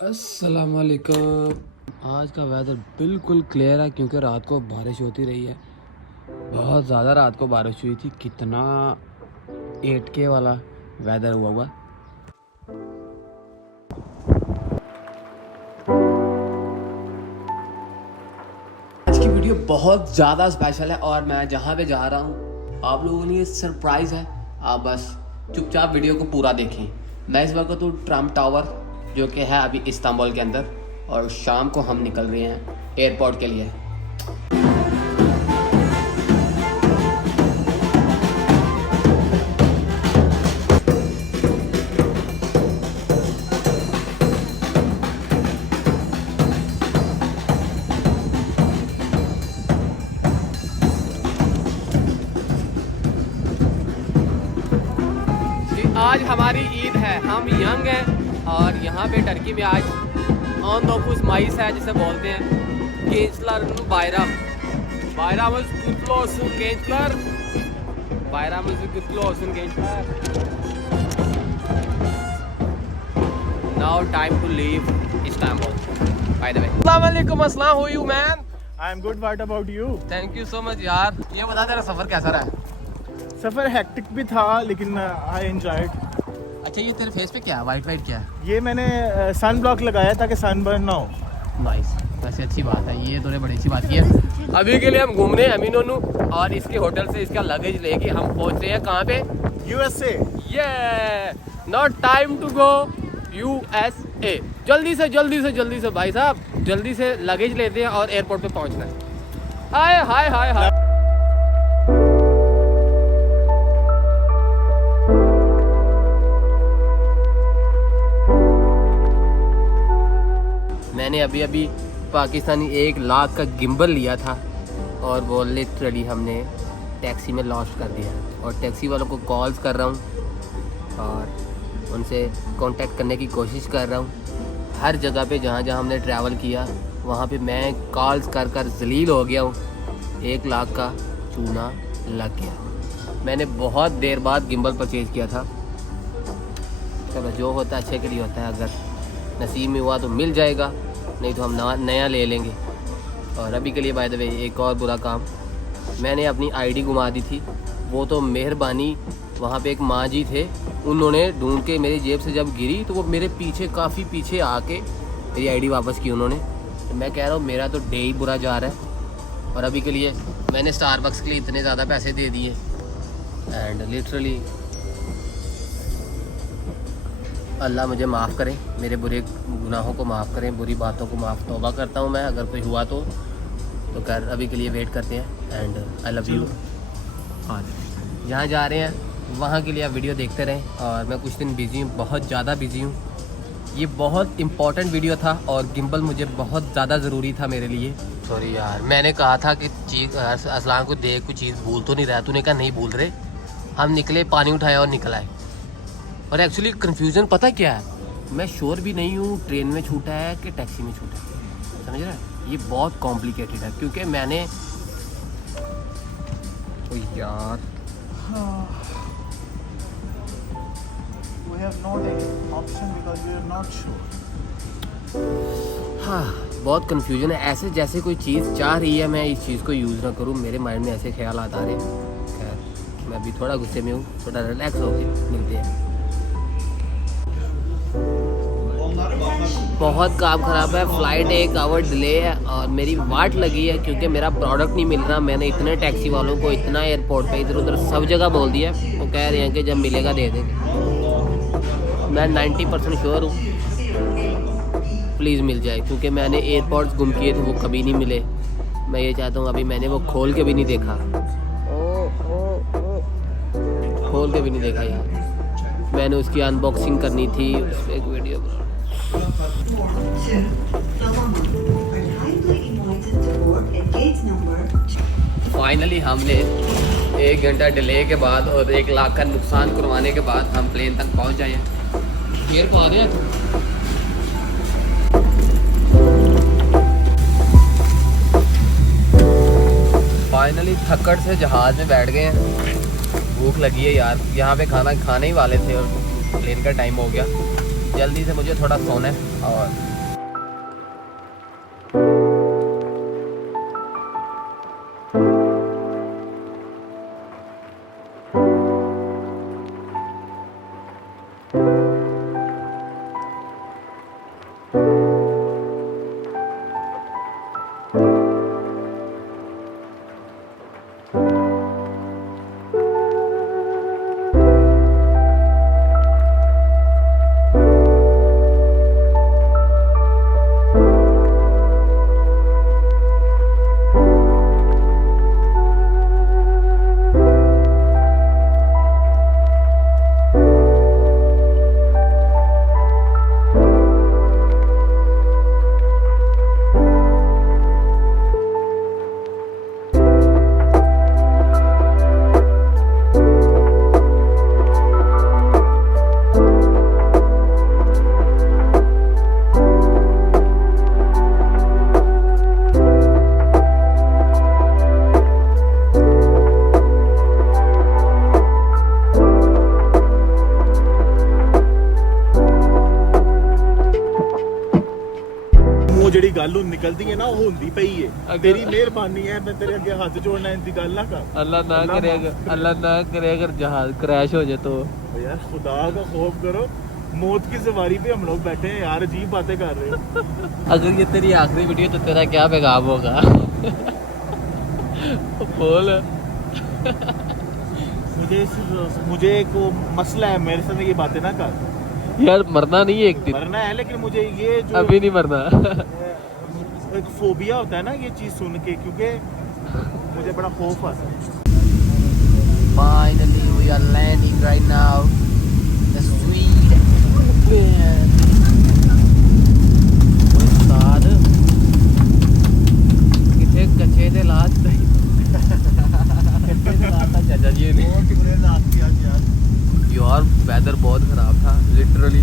अस्सलाम वालेकुम। आज का वेदर बिल्कुल क्लियर है क्योंकि रात को बारिश होती रही है। बहुत ज़्यादा रात को बारिश हुई थी। कितना 8K वाला वेदर हुआ। आज की वीडियो बहुत ज़्यादा स्पेशल है और मैं जहाँ पे जा रहा हूँ आप लोगों के लिए सरप्राइज़ है। आप बस चुपचाप वीडियो को पूरा देखें। मैं इस वक्त तो ट्रम्प टावर जो कि है अभी इस्तांबुल के अंदर, और शाम को हम निकल रहे हैं एयरपोर्ट के लिए। आज हमारी ईद है, हम यंग हैं और यहाँ पे टर्की में आज ऑन दोफुस माइस है जिसे बोलते हैं गेंचलर Byram. बायरामुज कुतलो olsun gençler। Bayramınız kutlu olsun gençler। Now time to leave Istanbul by the way। अस्सलाम वालेकुम। अस्सलाम, how are you man? I am good. What about you? Thank you so much यार। ये बता तेरा सफ़र कैसा रहा? सफ़र हेक्टिक भी था लेकिन I enjoyed। अच्छा, ये तेरे फेस पे क्या है? वाइट क्या है? ये मैंने सन ब्लॉक लगाया ताकि सनबर्न ना हो। नाइस, वैसे अच्छी बात है, ये तूने बड़ी अच्छी बात की है। अभी के लिए हम घूम रहे हैं अमीनोनू और इसके होटल से इसका लगेज लेके हम पहुंच रहे हैं कहाँ पे? USA। ये not time to go USA। जल्दी से भाई साहब, जल्दी से लगेज लेते हैं और एयरपोर्ट पे पहुंचना है। हाय हाय हाय हाय। मैंने अभी पाकिस्तानी 1 लाख का गिम्बल लिया था और वो लिटरली हमने टैक्सी में लॉस्ट कर दिया और टैक्सी वालों को कॉल्स कर रहा हूँ और उनसे कांटेक्ट करने की कोशिश कर रहा हूँ। हर जगह पे जहाँ हमने ट्रैवल किया वहाँ पे मैं कॉल्स कर जलील हो गया हूँ। 1 लाख का चूना लग गया। मैंने बहुत देर बाद गिम्बल परचेज़ किया था। चलो, जो होता है अच्छे के लिए होता है। अगर नसीब में हुआ तो मिल जाएगा, नहीं तो हम नया ले लेंगे। और अभी के लिए बाय द वे एक और बुरा काम, मैंने अपनी आईडी घुमा दी थी। वो तो मेहरबानी, वहाँ पे एक माँ जी थे, उन्होंने ढूंढ के मेरी जेब से जब गिरी तो वो मेरे पीछे काफ़ी पीछे आके मेरी आईडी वापस की उन्होंने। तो मैं कह रहा हूँ मेरा तो डे ही बुरा जा रहा है। और अभी के लिए मैंने स्टारबक्स के लिए इतने ज़्यादा पैसे दे दिए एंड लिटरली अल्लाह मुझे माफ़ करें, मेरे बुरे गुनाहों को माफ़ करें, बुरी बातों को माफ़ तौबा करता हूँ मैं। अगर कोई हुआ तो कर अभी के लिए वेट करते हैं एंड आई लव यू। हाँ, जहाँ जा रहे हैं वहाँ के लिए आप वीडियो देखते रहें। और मैं कुछ दिन बिज़ी हूँ, बहुत ज़्यादा बिज़ी हूँ। ये बहुत इम्पॉर्टेंट वीडियो था और गिम्बल मुझे बहुत ज़्यादा ज़रूरी था मेरे लिए। सॉरी यार, मैंने कहा था कि चीज़ असलान को देख कोई चीज़ भूल तो नहीं रहा। तूने कहा नहीं भूल रहे। हम निकले, पानी उठाया और निकल आए। और एक्चुअली कन्फ्यूज़न पता क्या है, मैं श्योर भी नहीं हूँ ट्रेन में छूटा है कि टैक्सी में छूटा है। समझ रहा है? ये बहुत कॉम्प्लिकेटेड है क्योंकि मैंने यार We have not any option because we are not sure। हाँ, बहुत कन्फ्यूजन है। ऐसे जैसे कोई चीज़ चाह रही है मैं इस चीज़ को यूज़ ना करूँ, मेरे माइंड में ऐसे ख्याल आता रहे। खैर, मैं अभी थोड़ा गुस्से में हूँ, थोड़ा रिलैक्स होके मिलते हैं। बहुत काम ख़राब है, फ़्लाइट 1 आवर डिले है और मेरी वाट लगी है क्योंकि मेरा प्रोडक्ट नहीं मिल रहा। मैंने इतने टैक्सी वालों को, इतना एयरपोर्ट पे इधर उधर सब जगह बोल दिया, वो कह रहे हैं कि जब मिलेगा दे देंगे। मैं 90% श्योर हूँ प्लीज़ मिल जाए क्योंकि मैंने एयरपोर्ट्स गुम किए थे, वो कभी नहीं मिले। मैं ये चाहता हूँ, अभी मैंने वो खोल के भी नहीं देखा, खोल के भी नहीं देखा यार। मैंने उसकी अनबॉक्सिंग करनी थी, उस पर एक वीडियो। फाइनली हमने 1 घंटा डिले के बाद और 1 लाख का नुकसान करवाने के बाद हम प्लेन तक पहुंच जाए हैं। फिर पा रहे हैं। फाइनली थक्कड़ से जहाज़ में बैठ गए हैं। भूख लगी है यार, यहाँ पे खाना खाने ही वाले थे और प्लेन का टाइम हो गया। जल्दी से मुझे थोड़ा सोना है और ਉਹ ਜਿਹੜੀ ਗੱਲ ਹੁਣ ਨਿਕਲਦੀ ਹੈ ਨਾ ਉਹ ਹੁੰਦੀ ਪਈ ਹੈ ਅਗਰ- ਤੇਰੀ ਮਿਹਰਬਾਨੀ ਹੈ ਮੈਂ ਤੇਰੇ ਅੱਗੇ ਹੱਥ ਜੋੜਨਾ ਇੰਦੀ ਗੱਲ ਨਾ ਕਰ अल्लाह ना अल्लाह करे अल्लाह ना करे अगर जहाज क्रैश हो जाए तो यार खुदा का खौफ करो मौत की सवारी पे हम लोग बैठे हैं यार अजीब बातें कर रहे हो अगर ये तेरी आखिरी वीडियो तो तेरा क्या पैगाम होगा बोल मुझे एक वो मसला है मेरे साथ ये बातें ना कर यार मरना नहीं है एक दिन मरना है लेकिन मुझे ये जो अभी नहीं मरना एक फोबिया होता है ना ये चीज सुन के क्योंकि मुझे बड़ा खौफ आता है Finally we are landing right now the sweet उस्ताद किथे कच्चे दे लात चाचा जी ने यार वेदर बहुत ख़राब था लिटरली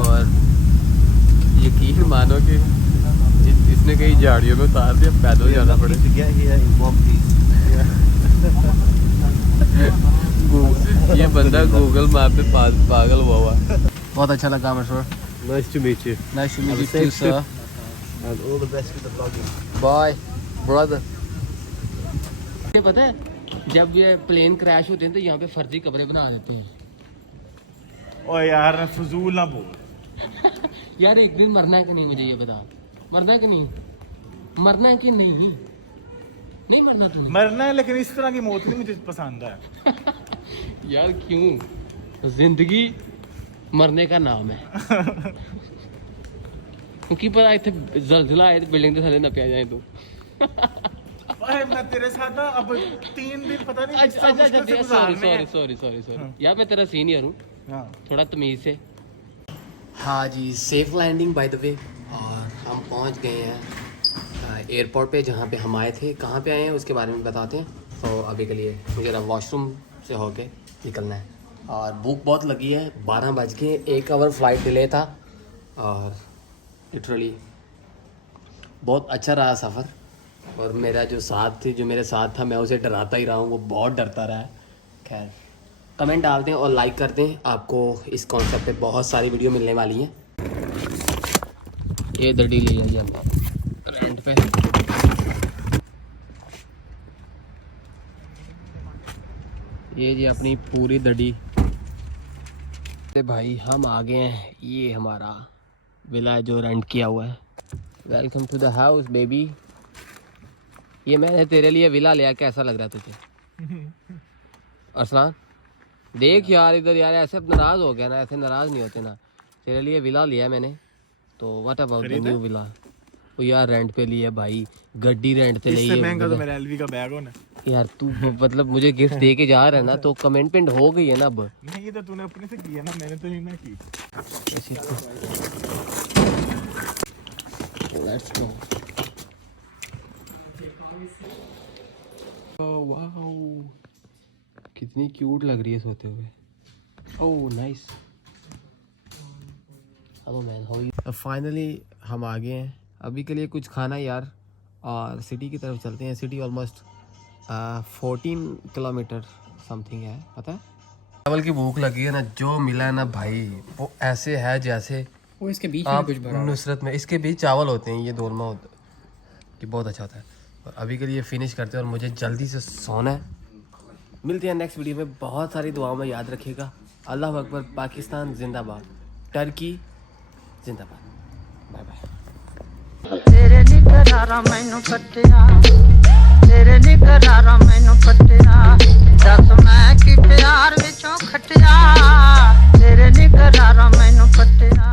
और यकीन मानो कि इसने कई झाड़ियों में उतार दिया पैदल जाना पड़े ये बंदा गूगल मैप पे पागल हुआ हुआ बहुत अच्छा लगा मशहूर Nice to meet you. Nice to meet Have a you safe sir And all the best with the vlogging. Bye brother ये पता है जब ये प्लेन क्रैश होते हैं तो यहाँ पे फर्जी कपड़े बना देते हैं ओ यार फजूल ना बोल यार एक दिन मरना है कि नहीं मुझे ये बता मरना है कि नहीं मरना है कि नहीं नहीं मरना तुम्हें मरना है लेकिन इस तरह की मौत नहीं मुझे पसंद है यार क्यों जिंदगी मरने का नाम है क्योंकि पता इतने जलजला आए बिल्डिंग के थले न पे जाए तो ओए मैं तेरे साथ ना अब 3 दिन पता नहीं किस तरह मुश्किल से गुजारने हैं। सॉरी यार मैं तेरा सीनियर हूँ हाँ थोड़ा तमीज से हाँ जी safe landing by the way और हम पहुँच गए हैं एयरपोर्ट पे जहाँ पे हम आए थे कहाँ पे आए हैं उसके बारे में बताते हैं तो अभी के लिए मुझे ना वॉशरूम से होके निकलना है और भूख बहुत लगी है 12 बज के 1 आवर फ्लाइट डिले था और लिटरली बहुत अच्छा रहा सफ़र और मेरा जो साथ थी जो मेरे साथ था मैं उसे डराता ही रहा हूँ वो बहुत डरता रहा है खैर कमेंट डालते हैं और लाइक करते हैं आपको इस कॉन्सेप्ट पे बहुत सारी वीडियो मिलने वाली हैं ये दड़ी ले लिया हमने रेंट पे ये जी अपनी पूरी दड़ी भाई हम आ गए हैं ये हमारा विला है जो रेंट किया हुआ है welcome to the house baby ये मैंने तेरे लिए विला लिया कैसा लग रहा है तुझे अरसलान देख यार इधर यार ऐसे नाराज़ हो गया ना ऐसे नाराज़ नहीं होते ना तेरे लिए विला लिया मैंने तो what about the new villa वो यार रेंट पे लिया भाई गड्डी रेंट पे इससे महंगा तो लिए मेरा एलवी का बैग होना यार तू मतलब मुझे गिफ्ट दे के जा रहा है ना तो कमिटमेंट हो गई है ना अब नहीं ये तो तूने अपने से किया ना मैंने तो नहीं ना की लेट्स गो वाओ कितनी क्यूट लग रही है सोते हुए oh nice hello man how you finally हम आ गए हैं अभी के लिए कुछ खाना यार और सिटी की तरफ चलते हैं सिटी ऑलमोस्ट 14 किलोमीटर समथिंग है पता है चावल की भूख लगी है ना जो मिला है ना भाई वो ऐसे है जैसे वो इसके बीच आप नुसरत में इसके बीच चावल होते हैं ये दोरमा होता कि बहुत अच्छा होता है और अभी के लिए फिनिश करते हैं और मुझे जल्दी से सोना है मिलते हैं नेक्स्ट वीडियो में बहुत सारी दुआओं में याद रखिएगा अल्लाह अकबर पाकिस्तान जिंदाबाद टर्की जिंदाबाद बाय बाय तेरे निकरारा मैनू कटिया तेरे निकरारा